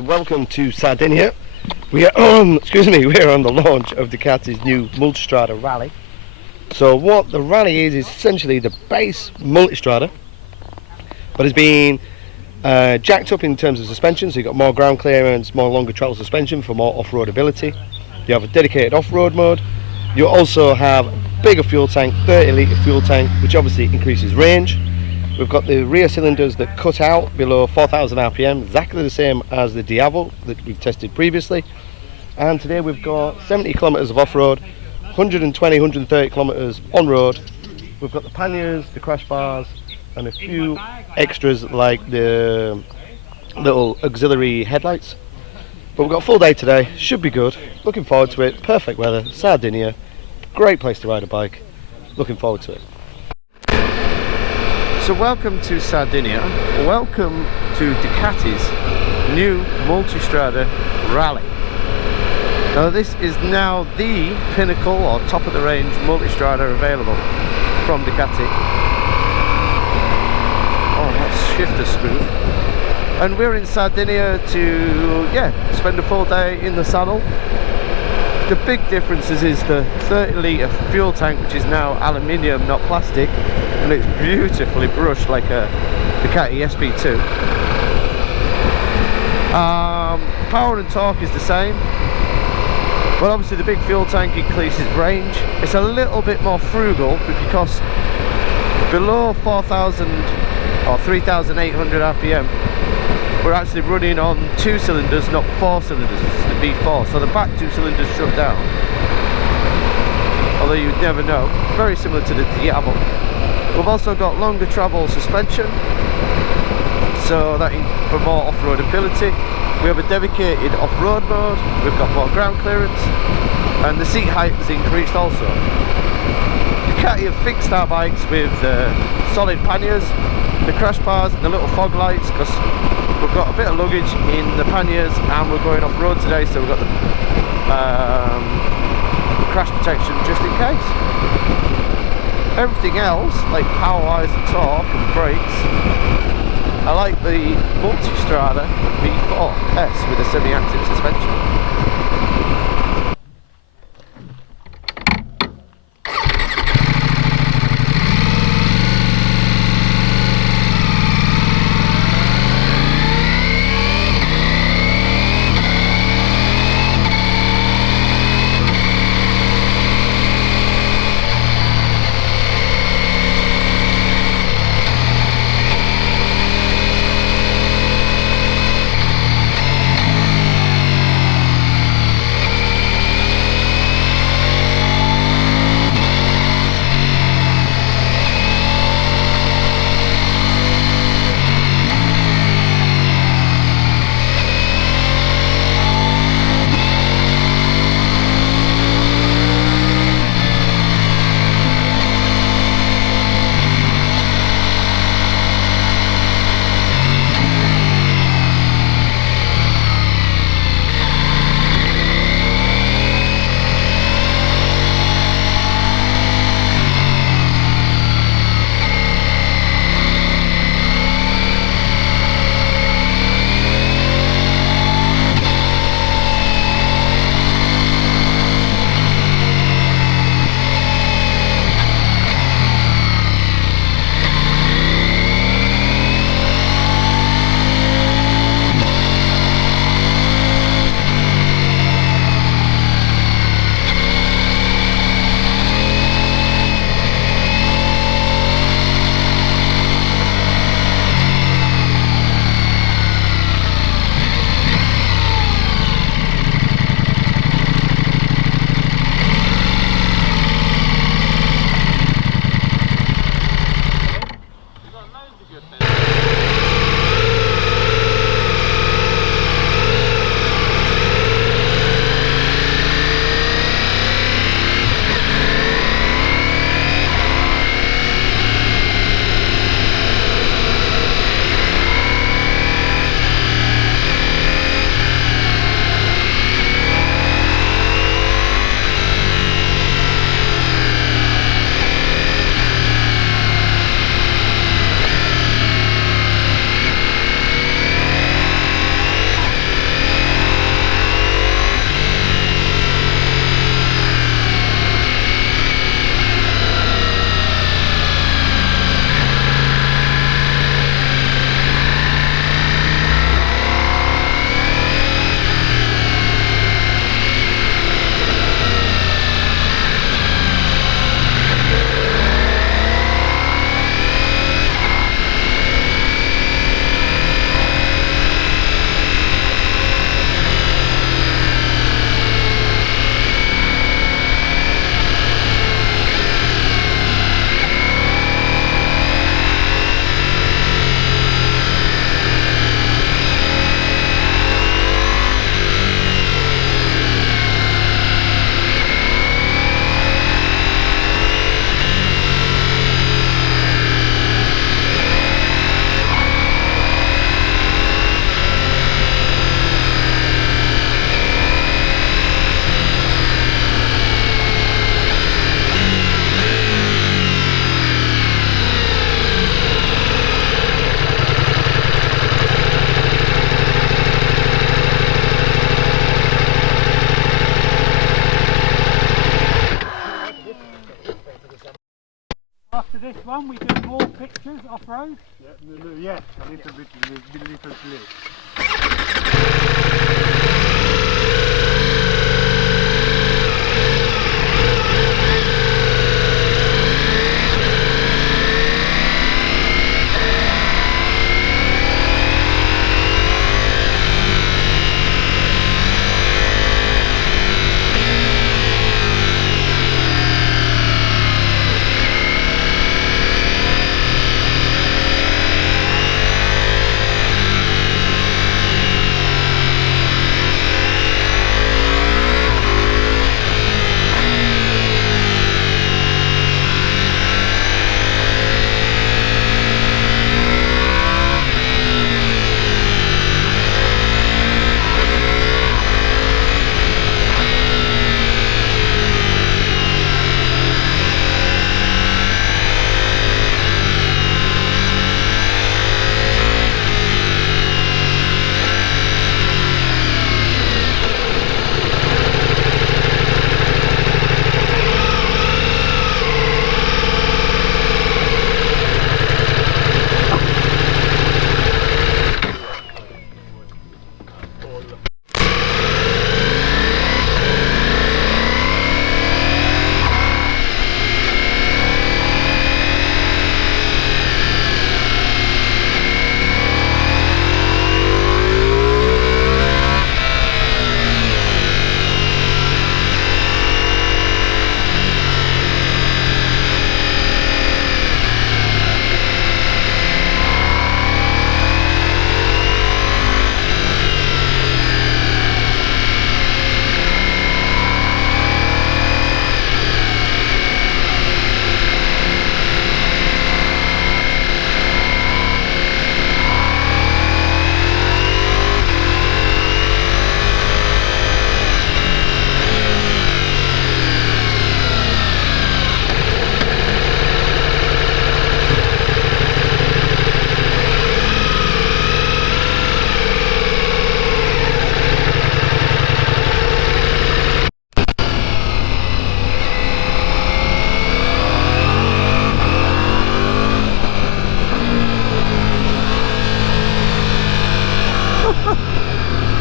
So welcome to Sardinia. We are on, we are on the launch of Ducati's new Multistrada Rally. So what the Rally is essentially the base Multistrada, but it's been jacked up in terms of suspension. So you've got more ground clearance, more longer travel suspension for more off-road ability. You have a dedicated off-road mode. You also have a bigger fuel tank, 30 litre fuel tank, which obviously increases range. We've got the rear cylinders that cut out below 4,000 RPM, exactly the same as the Diavo that we've tested previously. And today we've got 70 kilometres of off-road, 120, 130 kilometres on-road. We've got the panniers, the crash bars, and a few extras like the little auxiliary headlights. But we've got a full day today, should be good. Looking forward to it, perfect weather, Sardinia, great place to ride a bike. Looking forward to it. So welcome to Sardinia, welcome to Ducati's new Multistrada Rally. Now this is now the pinnacle or top of the range Multistrada available from Ducati. Oh, that's shifter smooth. And we're in Sardinia to spend a full day in the saddle. The big difference is the 30 litre fuel tank, which is now aluminium, not plastic, and it's beautifully brushed like a Ducati SP2. Power and torque is the same, but obviously the big fuel tank increases range. It's a little bit more frugal because below 4,000 or 3,800 RPM, we're actually running on 2 cylinders, not 4 cylinders. This is the V4, so the back 2 cylinders shut down. Although you'd never know, very similar to the Diavo. We've also got longer travel suspension, so that for more off-road ability. We have a dedicated off-road mode, we've got more ground clearance, and the seat height has increased also. Ducati have fixed our bikes with solid panniers, the crash bars and the little fog lights, because we've got a bit of luggage in the panniers and we're going off-road today, so we've got the crash protection just in case. Everything else, like power-wise and torque and brakes, I like the Multistrada V4 with a semi-active suspension. on, we do more pictures off-road? Yeah, a little bit late.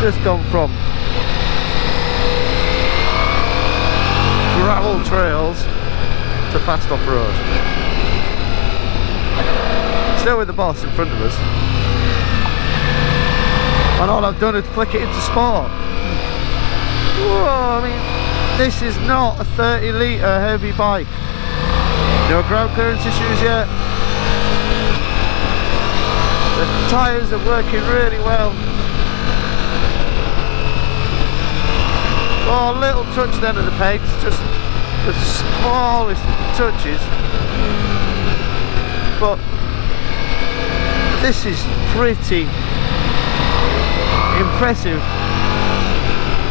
Just gone from gravel trails to fast off-road. Still with the boss in front of us, and all I've done is flick it into sport. Whoa, I mean, this is not a 30 litre heavy bike. No ground clearance issues yet. The tyres are working really well. Oh, a little touch then of the pegs, just the smallest touches. But this is pretty impressive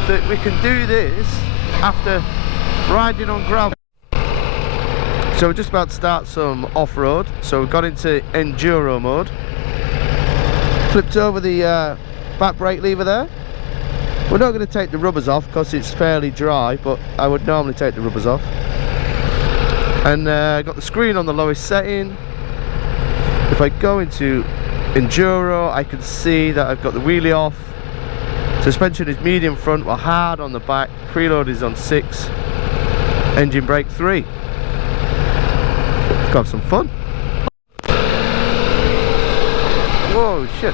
that we can do this after riding on gravel. So we're just about to start some off-road, so we've got into enduro mode. Flipped over the back brake lever there. We're not going to take the rubbers off because it's fairly dry, but I would normally take the rubbers off. And got the screen on the lowest setting. If I go into enduro, I can see that I've got the wheelie off. Suspension is medium front, we're hard on the back. Preload is on 6. Engine brake 3. Let's have some fun. Whoa, shit.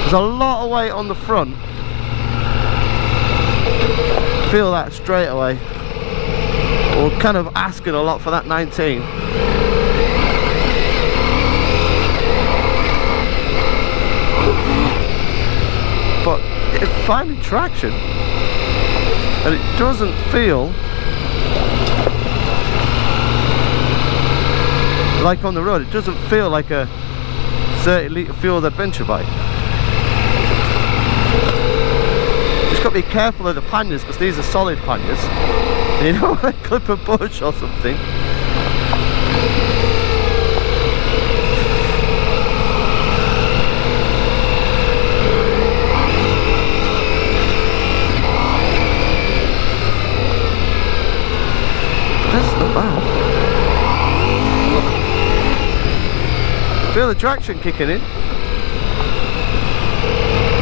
There's a lot of weight on the front. Feel that straight away. We're kind of asking a lot for that 19. But it's finding traction, and it doesn't feel like on the road. It doesn't feel like a 30 litre fueled adventure bike. Just got to be careful of the panniers because these are solid panniers. You don't want to clip a bush or something. Feel the traction kicking in.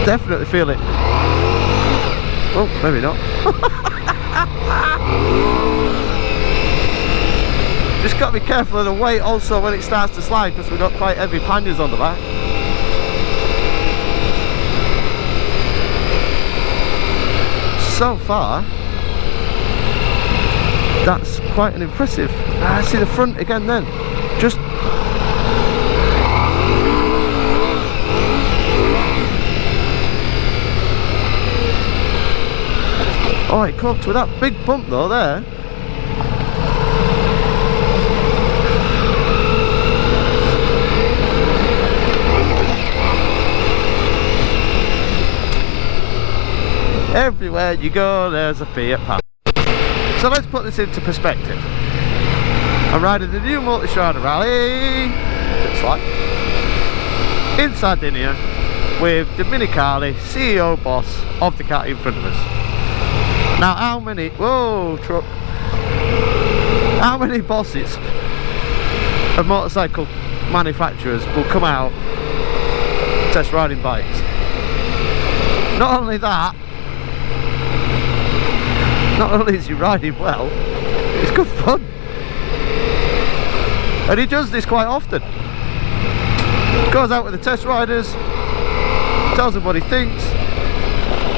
Definitely feel it. Oh, maybe not. Just got to be careful of the weight also when it starts to slide, because we've got quite heavy panniers on the back. So far, that's quite an impressive. I see the front again then. Just oh, it coped with that big bump though there. Everywhere you go there's a Fiat Panda. So let's put this into perspective. I'm riding the new Multistrada Rally, looks like, in Sardinia with Dominicali, CEO boss of Ducati in front of us. Now how many, whoa truck, how many bosses of motorcycle manufacturers will come out test riding bikes? Not only that, not only is he riding well, it's good fun. And he does this quite often. Goes out with the test riders, tells them what he thinks,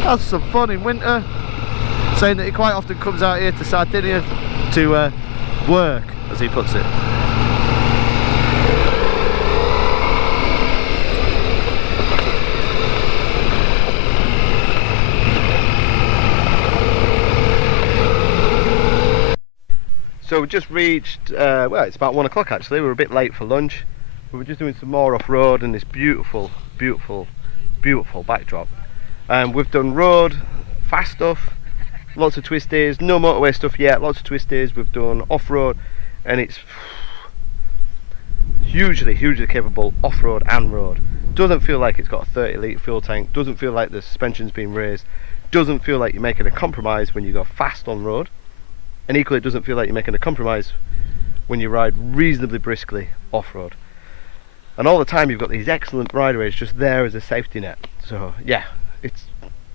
has some fun in winter, saying that he quite often comes out here to Sardinia to work, as he puts it. So we just reached, well, it's about 1 o'clock actually. We were a bit late for lunch. We were just doing some more off-road in this beautiful, beautiful, beautiful backdrop. We've done road, fast stuff, lots of twisties, no motorway stuff yet, lots of twisties. We've done off-road, and it's hugely, hugely capable off-road and road. Doesn't feel like it's got a 30 litre fuel tank, doesn't feel like the suspension's been raised, doesn't feel like you're making a compromise when you go fast on road. And equally, it doesn't feel like you're making a compromise when you ride reasonably briskly off-road. And all the time you've got these excellent rideaways just there as a safety net. So yeah, it's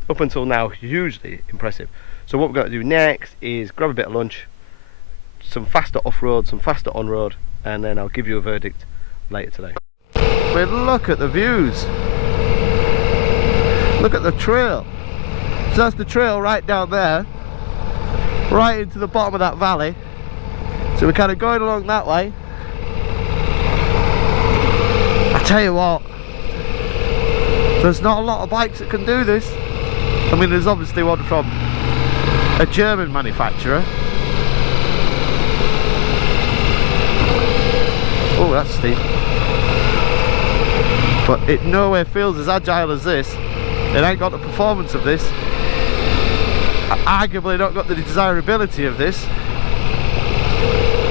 up until now hugely impressive. So what we're going to do next is grab a bit of lunch, some faster off-road, some faster on-road, and then I'll give you a verdict later today. But look at the views. Look at the trail. So that's the trail right down there, right into the bottom of that valley. So we're kind of going along that way. I tell you what, there's not a lot of bikes that can do this. I mean, there's obviously one from a German manufacturer. Oh, that's steep. But it nowhere feels as agile as this. It ain't got the performance of this. Arguably not got the desirability of this.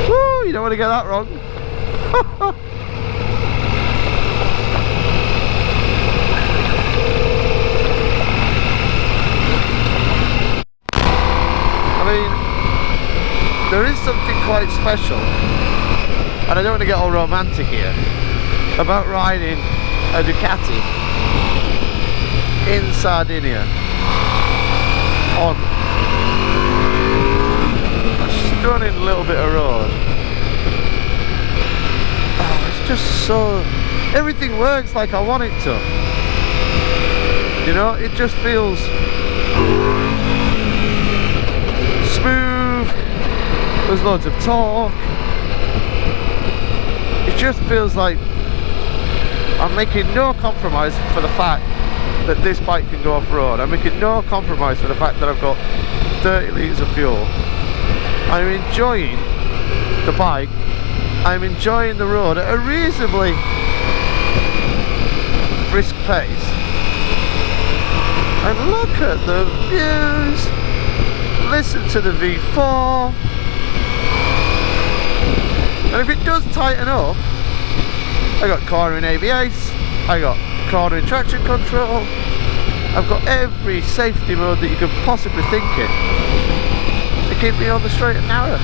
Woo, you don't want to get that wrong. I mean, there is something quite special, and I don't want to get all romantic here, about riding a Ducati in Sardinia on a stunning little bit of road. Oh, it's just so, everything works like I want it to. You know, it just feels smooth, there's loads of torque. It just feels like I'm making no compromise for the fact that this bike can go off-road. I'm making no compromise for the fact that I've got 30 litres of fuel. I'm enjoying the bike, I'm enjoying the road at a reasonably brisk pace. And look at the views, listen to the V4. And if it does tighten up, I got cornering ABS, I got cornering traction control, I've got every safety mode that you could possibly think it to keep me on the straight and narrow.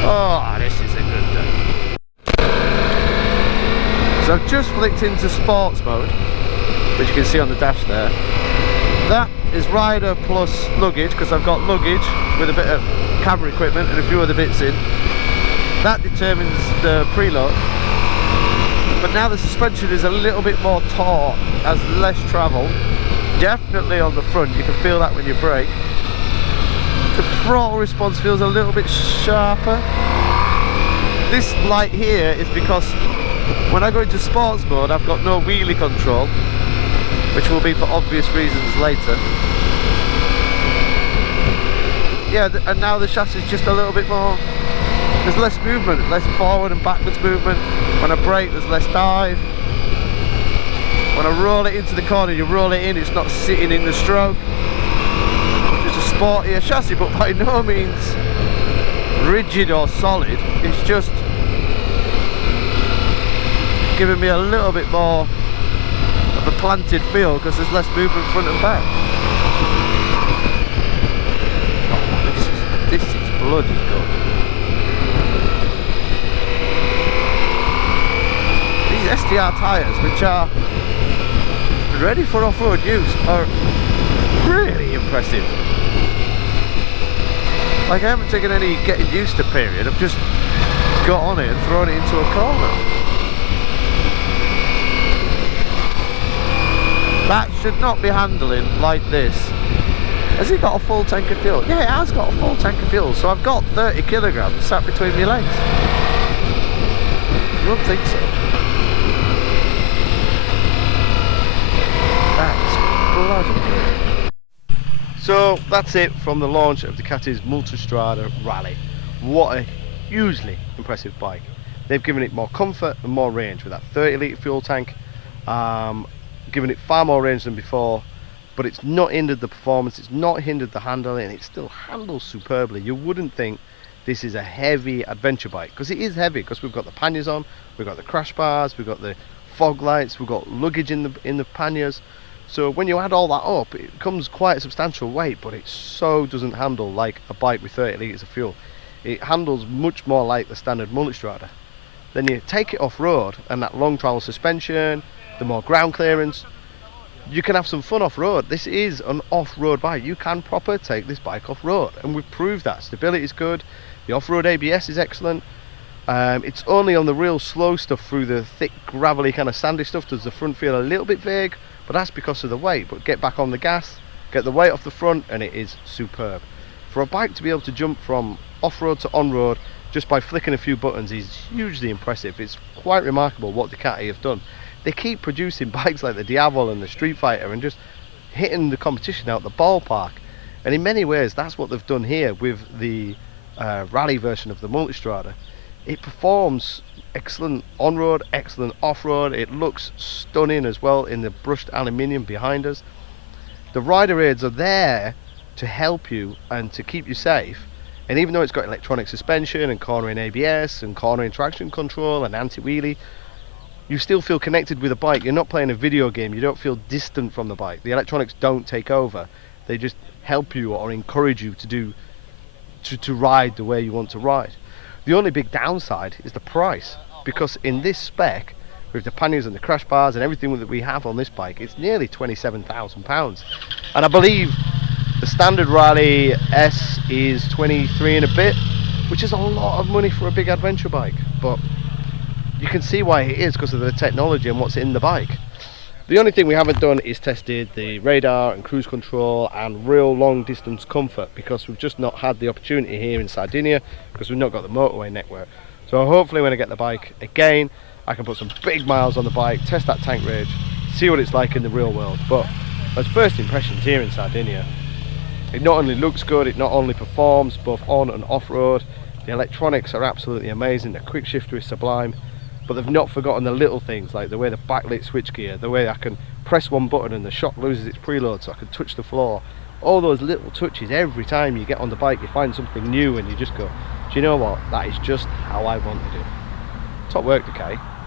Oh, this is a good day. So I've just flicked into sports mode, which you can see on the dash there. That is rider plus luggage, because I've got luggage with a bit of camera equipment and a few other bits in. That determines the preload. But now the suspension is a little bit more taut, has less travel. Definitely on the front, you can feel that when you brake. The throttle response feels a little bit sharper. This light here is because when I go into sports mode, I've got no wheelie control, which will be for obvious reasons later. Yeah, and now the chassis is just a little bit more, there's less movement, less forward and backwards movement. When I brake, there's less dive. When I roll it into the corner, you roll it in, it's not sitting in the stroke. Just a sportier chassis, but by no means rigid or solid. It's just giving me a little bit more of a planted feel because there's less movement front and back. Oh, this is bloody good. These STR tyres, which are ready for off-road use, are really impressive. Like, I haven't taken any getting used to period, I've just got on it and thrown it into a corner. That should not be handling like this. Has it got a full tank of fuel? Yeah, it has got a full tank of fuel, so I've got 30 kilograms sat between my legs. You wouldn't think so. That's bloody good. So that's it from the launch of Ducati's Multistrada Rally. What a hugely impressive bike. They've given it more comfort and more range with that 30 litre fuel tank, giving it far more range than before, but it's not hindered the performance, it's not hindered the handling, and it still handles superbly. You wouldn't think this is a heavy adventure bike, because it is heavy, because we've got the panniers on, we've got the crash bars, we've got the fog lights, we've got luggage in the panniers. So when you add all that up, it becomes quite a substantial weight, but it so doesn't handle like a bike with 30 litres of fuel. It handles much more like the standard Multistrada. Then you take it off-road, and that long travel suspension, the more ground clearance, you can have some fun off-road. This is an off-road bike. You can proper take this bike off-road, and we've proved that. Stability is good, the off-road ABS is excellent. It's only on the real slow stuff, through the thick gravelly kind of sandy stuff, does the front feel a little bit vague, but that's because of the weight. But get back on the gas, get the weight off the front, and it is superb. For a bike to be able to jump from off-road to on-road just by flicking a few buttons is hugely impressive. It's quite remarkable what Ducati have done. They keep producing bikes like the Diavol and the Street Fighter and just hitting the competition out the ballpark, and in many ways that's what they've done here with the rally version of the Multistrada. It performs excellent on-road, excellent off-road. It looks stunning as well in the brushed aluminium behind us. The rider aids are there to help you and to keep you safe, and even though it's got electronic suspension and cornering ABS and cornering traction control and anti-wheelie, you still feel connected with the bike. You're not playing a video game, you don't feel distant from the bike. The electronics don't take over, they just help you or encourage you to ride the way you want to ride. The only big downside is the price, because in this spec, with the panniers and the crash bars and everything that we have on this bike, it's nearly £27,000. And I believe the standard Rally S is 23 and a bit, which is a lot of money for a big adventure bike. But you can see why it is, because of the technology and what's in the bike. The only thing we haven't done is tested the radar and cruise control and real long distance comfort, because we've just not had the opportunity here in Sardinia, because we've not got the motorway network. So hopefully when I get the bike again, I can put some big miles on the bike, test that tank range, see what it's like in the real world. But as first impressions here in Sardinia, it not only looks good, it not only performs both on and off-road. The electronics are absolutely amazing, the quick shifter is sublime. But they've not forgotten the little things, like the way the backlit switchgear, the way I can press one button and the shock loses its preload so I can touch the floor. all those little touches. Every time you get on the bike, you find something new, and you just go, do you know what? That is just how I want to do. Top work, Ducati.